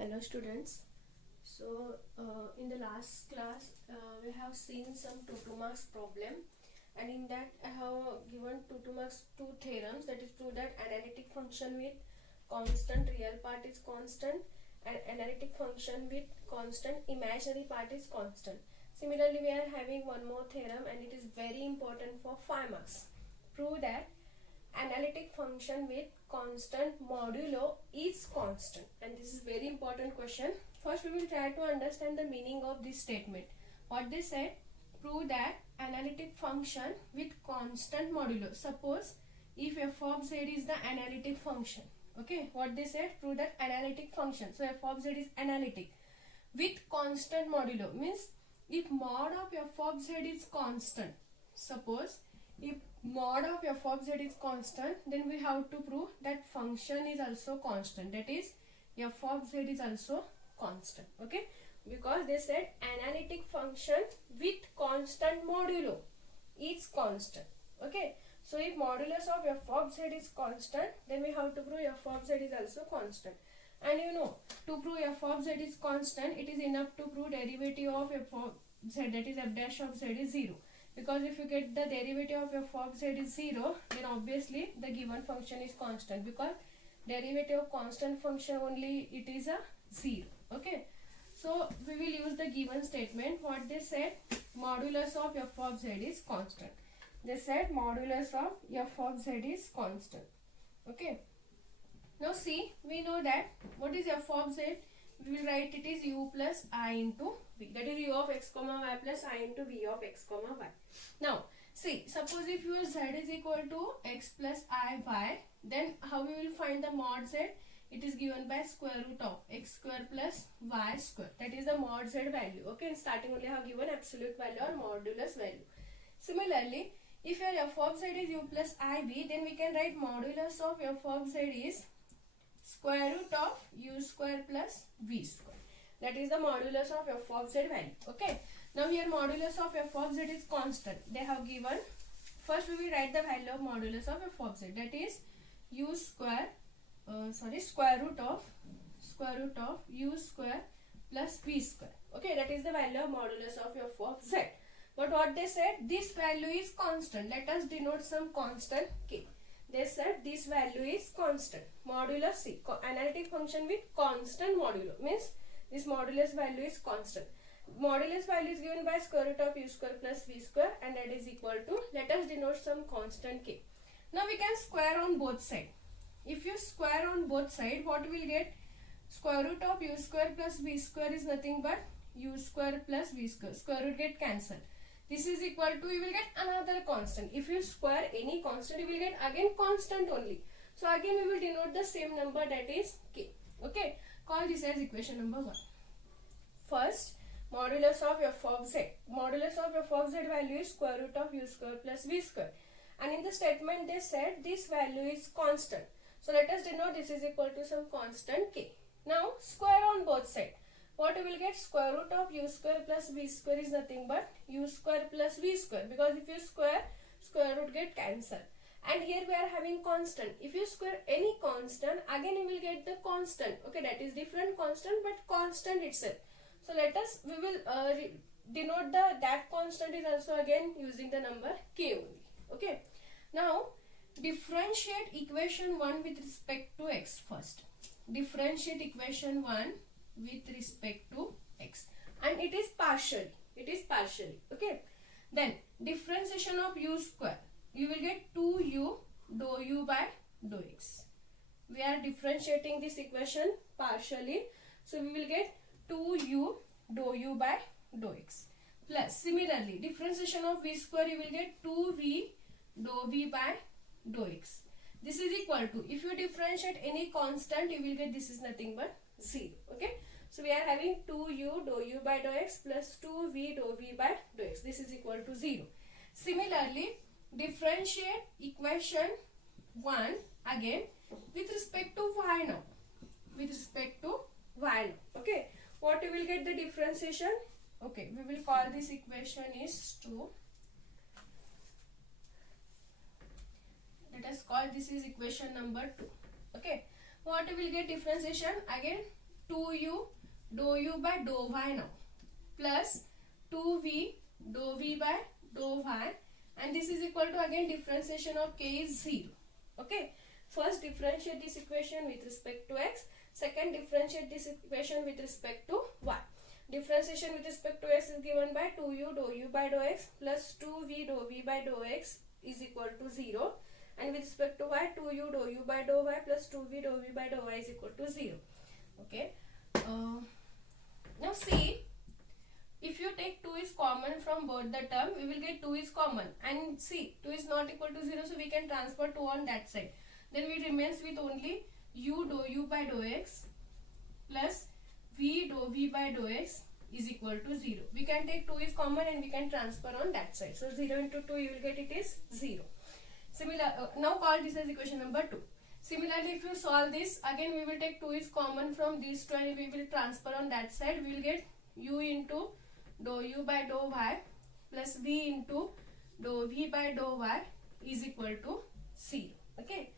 Hello students. In the last class we have seen some 2 marks problem, and in that I have given 2 marks 2 theorems, that is prove that analytic function with constant real part is constant and analytic function with constant imaginary part is constant. Similarly, we are having one more theorem and it is very important for 5 marks. Prove that analytic function with constant modulo is constant, and this is very important question. First we will try to understand the meaning of this statement. What they said, prove that analytic function with constant modulo. Suppose if f of z is the analytic function, okay, what they said, prove that analytic function, so f of z is analytic with constant modulo, means if mod of f of z is constant, suppose if mod of f of z is constant, then we have to prove that function is also constant, that is f of z is also constant, okay, because they said analytic function with constant modulo is constant, okay. So if modulus of f of z is constant, then we have to prove f of z is also constant. And you know, to prove f of z is constant, it is enough to prove derivative of f of z, that is f dash of z is 0. Because if you get the derivative of f of z is 0, then obviously the given function is constant, because derivative of constant function only it is a 0, okay. So we will use the given statement. What they said, modulus of f of z is constant. They said modulus of f of z is constant, okay. Now see, we know that what is f of z, we will write it is u plus I into v, that is u of x comma y plus I into v of x comma y. Now see, suppose if your z is equal to x plus I y, then how we will find the mod z? It is given by square root of x square plus y square, that is the mod z value, okay. Starting only I have given absolute value or modulus value. Similarly, if your f of z is u plus ib, then we can write modulus of f of z is square root of u square plus v square, that is the modulus of f of z value, okay. Now here modulus of f of z is constant, they have given. First we will write the value of modulus of f of z, that is u square square root of u square plus v square, okay, that is the value of modulus of f of z. But what they said, this value is constant, let us denote some constant k. They said this value is constant, modulus c, analytic function with constant modulo, means this modulus value is constant. Modulus value is given by square root of u square plus v square, and that is equal to, let us denote some constant k. Now we can square on both sides. If you square on both sides, what we will get? Square root of u square plus v square is nothing but u square plus v square, square root get cancelled. This is equal to, you will get another constant. If you square any constant, you will get again constant only. So again we will denote the same number, that is k, okay. Call this as equation number 1. First, modulus of f of z. Modulus of f of z value is square root of u square plus v square. And in the statement they said this value is constant. So let us denote this is equal to some constant k. Now square on both sides. What we will get? Square root of u square plus v square is nothing but u square plus v square, because if you square root get cancelled. And here we are having constant. If you square any constant, again you will get the constant, okay, that is different constant but constant itself. So let us, we will denote that constant is also again using the number k only, okay. Now differentiate equation 1 with respect to x first. Differentiate equation 1 with respect to x, and it is partially, okay. Then differentiation of u square, you will get 2u dou u by dou x. We are differentiating this equation partially, so we will get 2u dou u by dou x, plus similarly differentiation of v square, you will get 2v dou v by dou x. This is equal to, if you differentiate any constant, you will get this is nothing but 0, okay. So we are having 2u dou u by dou x plus 2v dou v by dou x. This is equal to 0. Similarly, differentiate equation 1 again with respect to y now. With respect to y now, okay. What you will get the differentiation? Okay, we will call this equation is 2. Let us call this is equation number 2, okay. What we will get differentiation? Again 2u dou u by dou y now plus 2v dou v by dou y, and this is equal to again differentiation of k is 0. Okay, first differentiate this equation with respect to x, second differentiate this equation with respect to y. Differentiation with respect to x is given by 2u dou u by dou x plus 2v dou v by dou x is equal to 0, and with respect to y, 2u dou u by dou y plus 2v dou v by dou y is equal to 0. Okay, now see, if you take 2 is common from both the term, we will get 2 is common, and see 2 is not equal to 0, so we can transfer 2 on that side. Then we remains with only u dou u by dou x plus v dou v by dou x is equal to 0. We can take 2 is common and we can transfer on that side. So 0 into 2 you will get it is 0. Now call this as equation number 2. Similarly, if you solve this, again we will take 2 is common from these two and we will transfer on that side. We will get u into dou u by dou y plus v into dou v by dou y is equal to 0. Okay.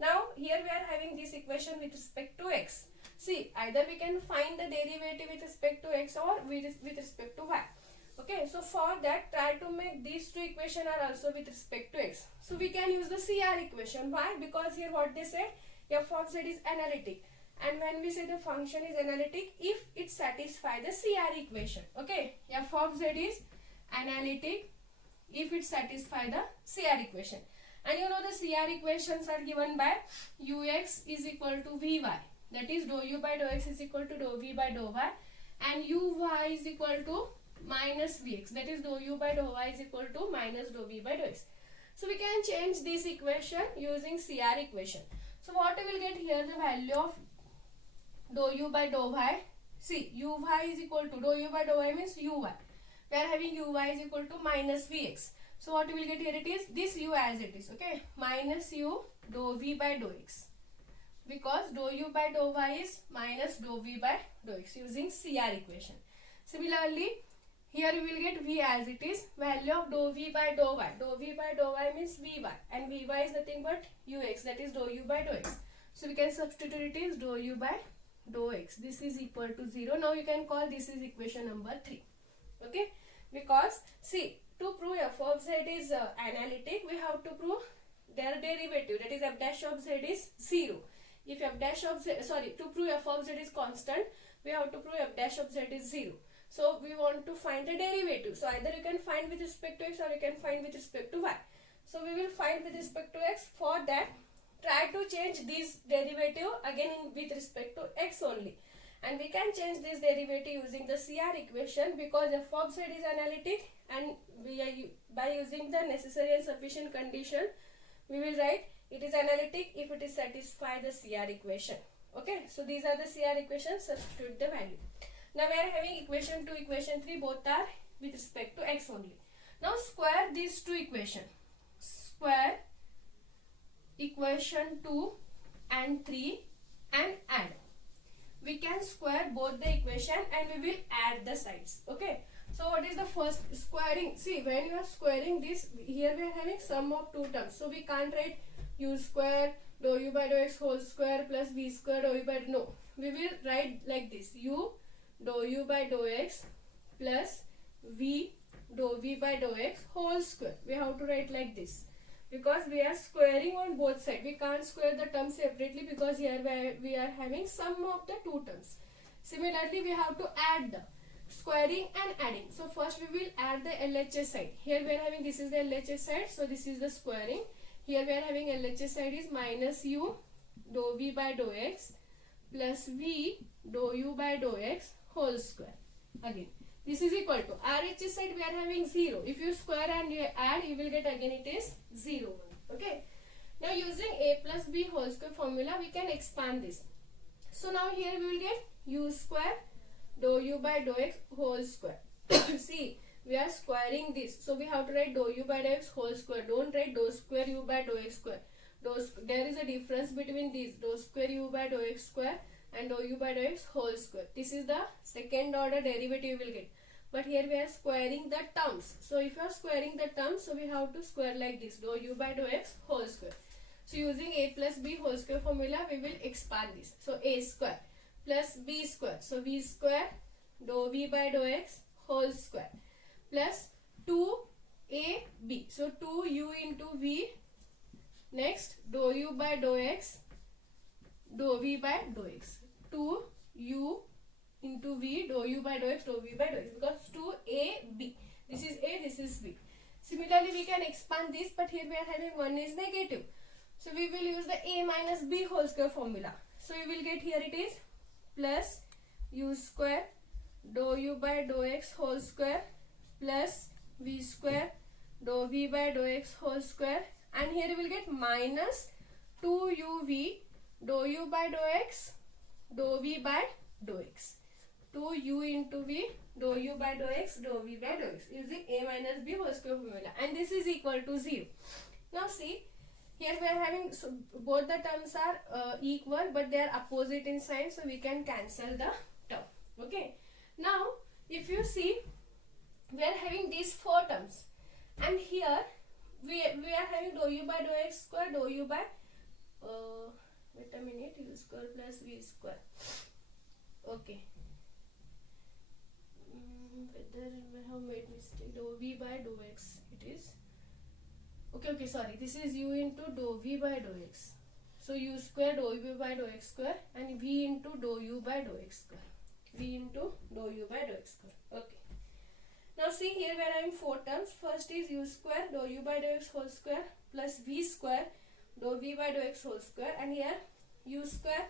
Now here we are having this equation with respect to x. See, either we can find the derivative with respect to x or with respect to y. Okay, so for that try to make these two equations are also with respect to x. So we can use the CR equation. Why? Because here what they said, f of z is analytic, and when we say the function is analytic, if it satisfies the CR equation. Okay, f of z is analytic if it satisfies the CR equation. And you know the CR equations are given by ux is equal to vy, that is dou u by dou x is equal to dou v by dou y, and uy is equal to minus vx, that is dou u by dou y is equal to minus dou v by dou x. So we can change this equation using CR equation. So what we will get here, the value of dou u by dou y. See, uy is equal to dou u by dou y means uy. We are having uy is equal to minus vx. So what we will get here, it is this u as it is. Okay, minus u dou v by dou x, because dou u by dou y is minus dou v by dou x using CR equation. Similarly, here we will get v as it is, value of dou v by dou y. Dou v by dou y means vy, and vy is nothing but ux, that is dou u by dou x. So we can substitute it is dou u by dou x. This is equal to 0. Now you can call this is equation number 3. Okay, because see, to prove f of z is analytic, we have to prove their derivative, that is f dash of z is 0. If f dash of z, to prove f of z is constant, we have to prove f dash of z is 0. So we want to find the derivative. So either you can find with respect to x or you can find with respect to y. So we will find with respect to x. For that, try to change this derivative again with respect to x only. And we can change this derivative using the CR equation, because f of z is analytic, and we are by using the necessary and sufficient condition, we will write it is analytic if it is satisfy the CR equation. Okay, so these are the CR equations. Substitute the value. Now we are having equation 2, equation 3, both are with respect to x only. Now square these two equations. Square equation 2 and 3 and add. We can square both the equation and we will add the sides. Okay. So what is the first squaring? See, when you are squaring this, here we are having sum of two terms. So we can't write u square dou u by dou x whole square plus v square dou u by, no. We will write like this, u dou u by dou x plus v dou v by dou x whole square. We have to write like this, because we are squaring on both sides. We can't square the terms separately, because here we are having sum of the two terms. Similarly, we have to add the squaring and adding. So first we will add the LHS side. Here we are having, this is the LHS side, so this is the squaring. Here we are having LHS side is minus u dou v by dou x plus v dou u by dou x whole square. Again, this is equal to RHS side we are having 0. If you square and you add, you will get again it is 0. Okay. Now using a plus b whole square formula, we can expand this. So now here we will get u square dou u by dou x whole square. See, we are squaring this, so we have to write dou u by dou x whole square. Don't write dou square u by dou x square. There is a difference between these, dou square u by dou x square and dou u by dou x whole square. This is the second order derivative you will get. But here we are squaring the terms. So if you are squaring the terms, so we have to square like this, dou u by dou x whole square. So using a plus b whole square formula, we will expand this. So a square plus v square. So v square dou v by dou x whole square plus 2ab. So 2u into v. Next dou u by dou x dou v by dou x. 2u into v dou u by dou x dou v by dou x, because 2ab. This is a, this is b. Similarly, we can expand this, but here we are having 1 is negative. So we will use the a minus b whole square formula. So you will get here it is plus u square dou u by dou x whole square plus v square dou v by dou x whole square, and here you will get minus 2uv dou u by dou x dou v by dou x. 2u into v dou u by dou x dou v by dou x using a minus b whole square formula, and this is equal to 0. Now see, here we are having, so both the terms are equal, but they are opposite in sign, so we can cancel the term. Okay. Now if you see, we are having these 4 terms, and here we are having dou u by dou x square dou u by wait a minute, u square plus v square. Okay. Whether we have made mistake, dou v by dou x it is. Okay, sorry, this is u into dou v by dou x. So u square dou v by dou x square and v into dou u by dou x square. V into dou u by dou x square. Okay. Now see, here we are having 4 terms. First is u square dou u by dou x whole square plus v square dou v by dou x whole square, and here u square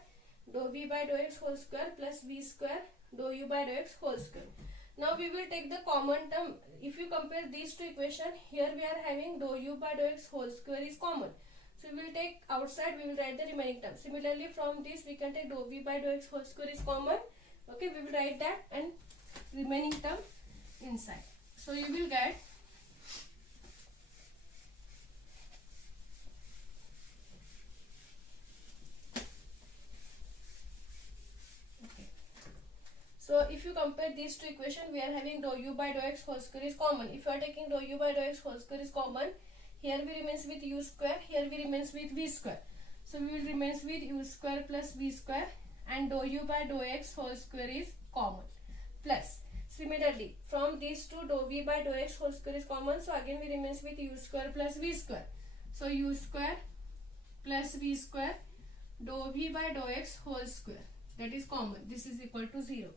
dou v by dou x whole square plus v square dou u by dou x whole square. Now we will take the common term. If you compare these two equations, here we are having dou u by dou x whole square is common. So we will take outside, we will write the remaining term. Similarly, from this we can take dou v by dou x whole square is common. Okay, we will write that and remaining term inside. So you will get So if you compare these two equations, we are having dou u by dou x whole square is common. If you are taking dou u by dou x whole square is common, here we remains with u square, here we remains with v square. So we will remains with u square plus v square, and dou u by dou x whole square is common. Plus, similarly, from these two, dou v by dou x whole square is common. So again we remains with u square plus v square. So u square plus v square dou v by dou x whole square, that is common. This is equal to 0.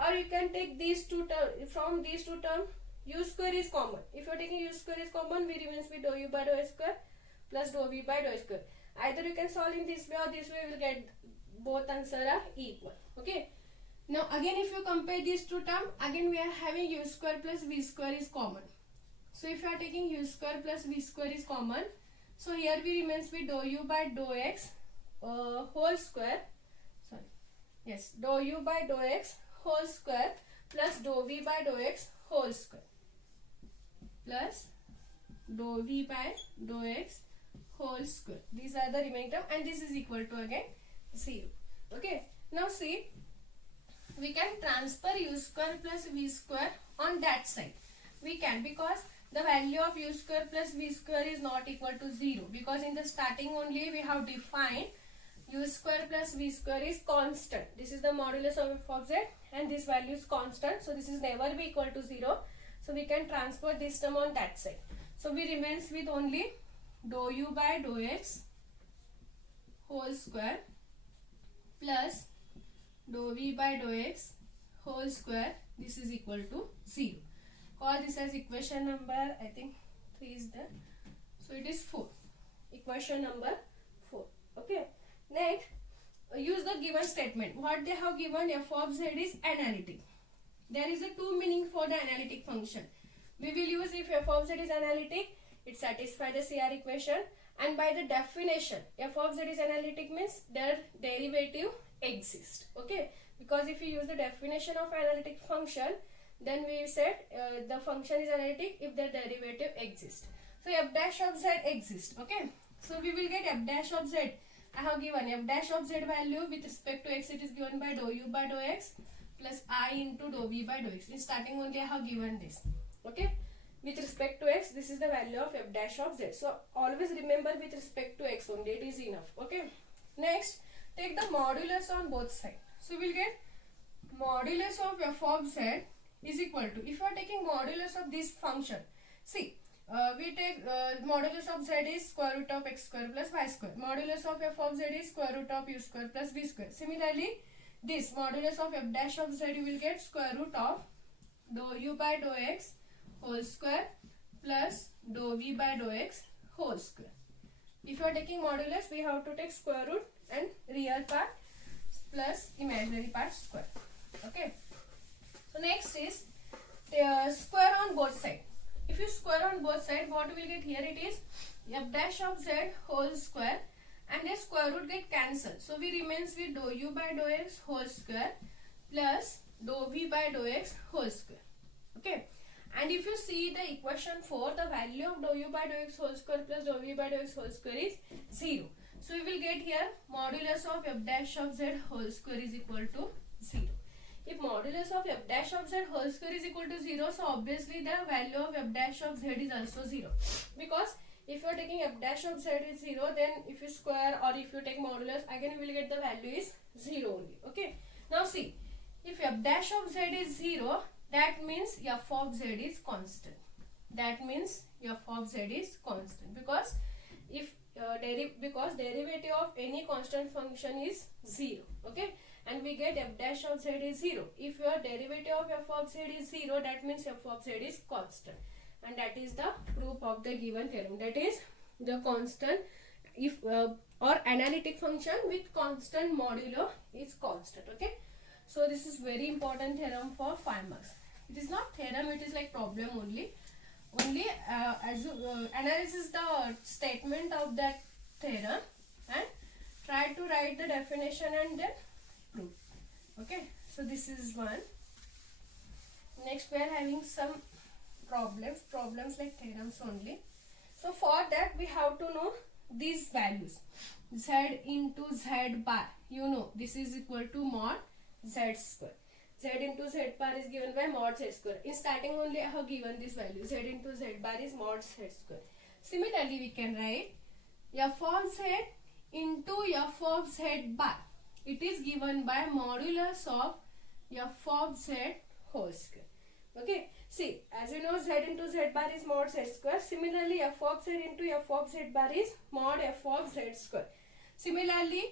Or you can take these two terms. From these two terms, u square is common. If you are taking u square is common, we remains with dou u by dou x square plus dou v by dou x square. Either you can solve in this way or this way, we will get both answer are equal. Okay. Now again, if you compare these two terms, again we are having u square plus v square is common. So if you are taking u square plus v square is common, so here we remains with dou u by dou x whole square. Sorry. Yes, dou u by dou x whole square plus dou v by dou x whole square plus dou v by dou x whole square. These are the remaining term, and this is equal to again 0. Okay. Now see, we can transfer u square plus v square on that side. We can, because the value of u square plus v square is not equal to 0, because in the starting only we have defined u square plus v square is constant. This is the modulus of f of z, and this value is constant, so this is never be equal to 0. So we can transfer this term on that side. So we remains with only dou u by dou x whole square plus dou v by dou x whole square. This is equal to 0. Call this as equation number, I think 3 is there. So it is 4. Equation number 4. Okay. Next, use the given statement. What they have given, f of z is analytic. There is a two meaning for the analytic function. We will use, if f of z is analytic, it satisfies the CR equation, and by the definition, f of z is analytic means their derivative exists. Okay, because if you use the definition of analytic function, then we said the function is analytic if the derivative exists. So f dash of z exists. Okay, so we will get f dash of z. I have given f dash of z value with respect to x, it is given by dou u by dou x plus I into dou v by dou x. In starting only I have given this. Okay, with respect to x, this is the value of f dash of z. So always remember with respect to x only, it is enough. Okay, next take the modulus on both sides. So we'll get modulus of f of z is equal to, if you are taking modulus of this function, see, we take modulus of z is square root of x square plus y square. Modulus of f of z is square root of u square plus v square. Similarly, this modulus of f dash of z, you will get square root of dou u by dou x whole square plus dou v by dou x whole square. If you are taking modulus, we have to take square root and real part plus imaginary part square. Okay. So next is square on both sides. If you square on both sides, what we will get here? It is f dash of z whole square, and the square root get cancelled. So we remains with dou u by dou x whole square plus dou v by dou x whole square. Okay. And if you see the equation 4, the value of dou u by dou x whole square plus dou v by dou x whole square is 0. So we will get here modulus of f dash of z whole square is equal to 0. If modulus of f dash of z whole square is equal to 0, so obviously the value of f dash of z is also 0. Because if you are taking f dash of z is 0, then if you square or if you take modulus, again you will get the value is 0 only. Okay. Now see, if f dash of z is 0, that means f of z is constant. That means f of z is constant, because if because derivative of any constant function is 0. Okay, and we get f dash of z is 0. If your derivative of f of z is 0, that means f of z is constant, and that is the proof of the given theorem. That is the constant, if or analytic function with constant modulo is constant. Okay, so this is very important theorem for 5 marks. It is not theorem, it is like problem only. As analysis the statement of that theorem and try to write the definition and then prove. Okay, so this is one. Next we are having some problems like theorems only. So for that we have to know these values. Z into Z bar, you know, this is equal to mod Z square. Z into Z bar is given by mod Z square. In starting only I have given this value. Z into Z bar is mod Z square. Similarly, we can write f of Z into f of Z bar. It is given by modulus of f of Z whole square. Okay. See, as you know, Z into Z bar is mod Z square. Similarly, f of Z into f of Z bar is mod f of Z square. Similarly,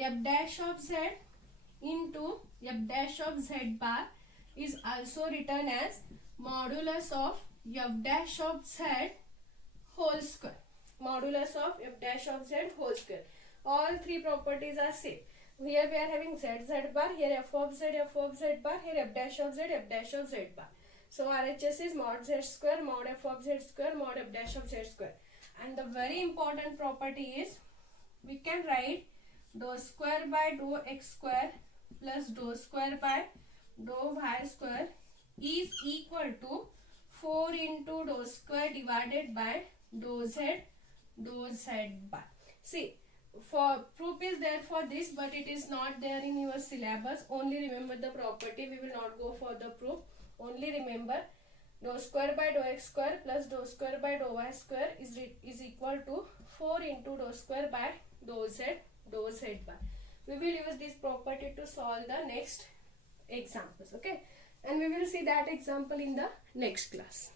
f dash of Z into f dash of Z bar is also written as modulus of f dash of Z whole square. Modulus of f dash of Z whole square. All three properties are same. Here we are having Z bar, here f of Z bar, here f dash of Z bar. So RHS is mod Z square, mod f of Z square, mod f dash of Z square. And the very important property is we can write dou square by dou x square plus dou square by dou y square is equal to 4 into dou square divided by dou z bar. See, for proof is there for this, but it is not there in your syllabus. Only remember the property. We will not go for the proof. Only remember dou square by dou x square plus dou square by dou y square is equal to 4 into dou square by dou z bar. We will use this property to solve the next examples. Okay, and we will see that example in the next class.